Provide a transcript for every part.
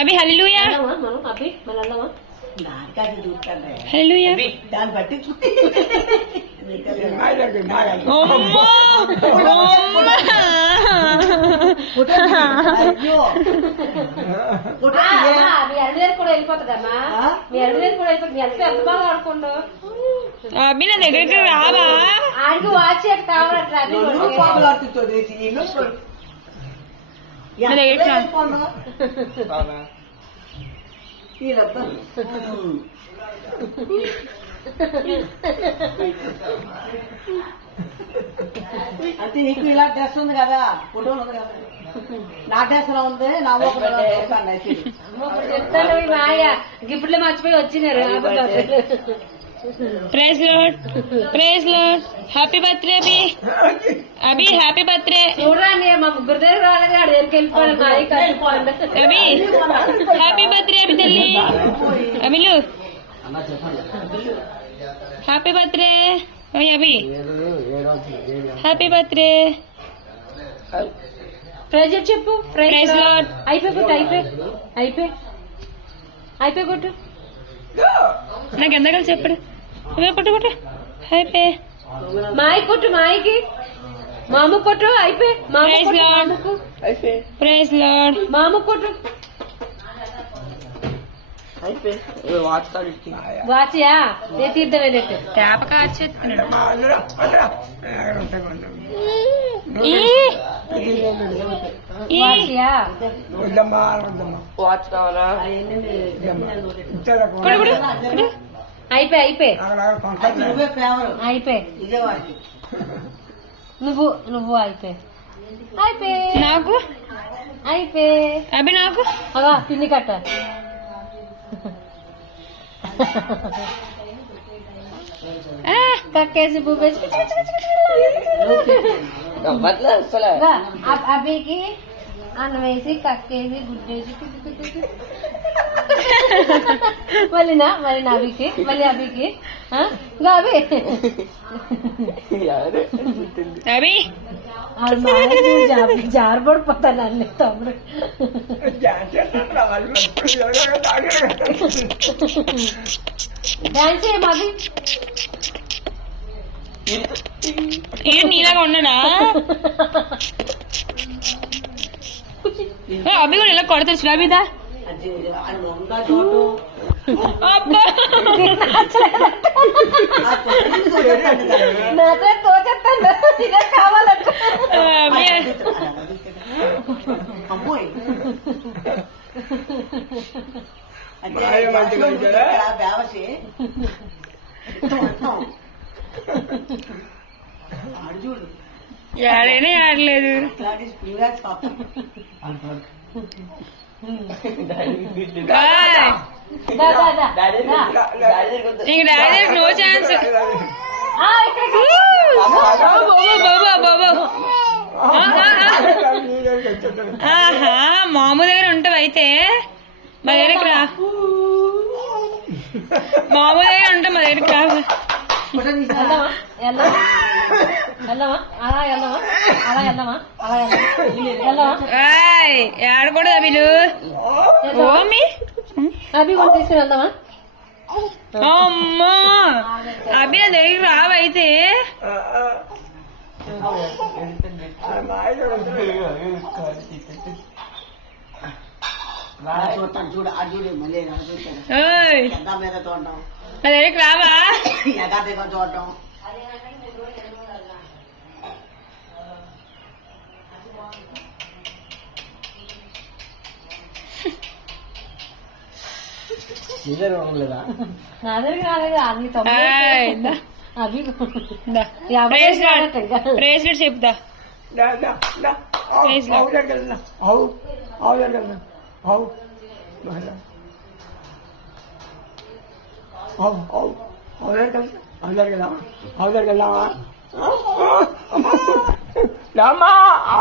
అభి హల్లెలూయా హల్లెలూయా. దాన్ని బట్టి మీ అడివేరు కూడా వెళ్ళిపోతుందమ్మా. మీ అడివేరు కూడా వెళ్ళిపోతుంది. ఎంత బాగా ఆడుకోండు. అభి నా దగ్గరికి రావా? ఆడికి వాచ్ కావాలట్లా నా దగ్గరికి రా. అంటే నీకు ఇలా డ్రెస్ ఉంది కదా, ఫోటోలు ఉంది కదా, నా డ్రెస్ లో ఉంది. నా చెప్తాను మాయ గిఫ్ట్లు మర్చిపోయి వచ్చినారు. Praise lord, praise lord. Happy birthday Abhi. Abhi happy birthday. చూడండి మా ముగ్గురు దగ్గర రాలేదు. ఆడ దగ్గరికి వెళ్ళిపోండి. మాయ కలిపోండి. అభి హ్యాపీ బర్త్డే అభి తల్లి. అభిలు happy birthday. Abhi happy birthday. Praise చెప్పు. Praise Lord. అయిపోయి కొట్టు. అయిపోయి కొట్టు. నాకు ఎంత కలిసి చెప్పడు. కొట్టు కొట్టు. అయిపోయి మాయ కొట్టు. మాయకి మామ కొట్టు. అయిపోయి ప్రైజ్ లార్డ్. Praise lord. మామ కొట్టు. వాచియా ఏ తీర్థమైనట్టు తేపక వచ్చేస్తున్నాడు. వాచియా వాచ్ కావాలా? అయిపోయి నువ్వే ఫేవర్ అయిపోయి విజయవాడకి. నువ్వు అయిపోయి నాకు అయిపోయి అభి నాకు అలా పిన్ని కట్ట కక్కేసి బుబ్బేసి అభికి అన్నం వేసి కక్కేసి గుడ్డేసి మళ్ళీ అభికి ఇంకా అభి జారపడిపోతాను అన్ని తమ్ముడు. డాన్స్ ఏం అభి? ఏం నీలాగా ఉన్నాడా? అభి కూడా ఇలా కొడతాడు సులభిదా. తోచెత్తాను ఇదే కావాలంట. బేవసి చూడు ఏడైనా ఆడలేదు. ఇంక డాడీ నో ఛాన్స్. ఆహా మామూ దగ్గర ఉంటావు అయితే మా దగ్గరికి రా. మామూ దగ్గర ఉంటావు మా దగ్గరికి రా. ఆడకూడదు అభిలు. ఓమి అభి కూడా తీసుకుని వెళ్దామా? అమ్మా అభి నా దగ్గరికి రావైతే. చూడు చూడు మళ్ళీ చూడటం నా దగ్గరికి రావా? ఎగాదిగా చూడటం. నా దగ్గరికి రాలేదు. అవి అవి ప్రేస్లెట్ చెప్తా.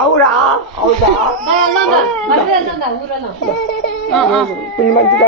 అవురా అవుదా ఊరలో మంచిగా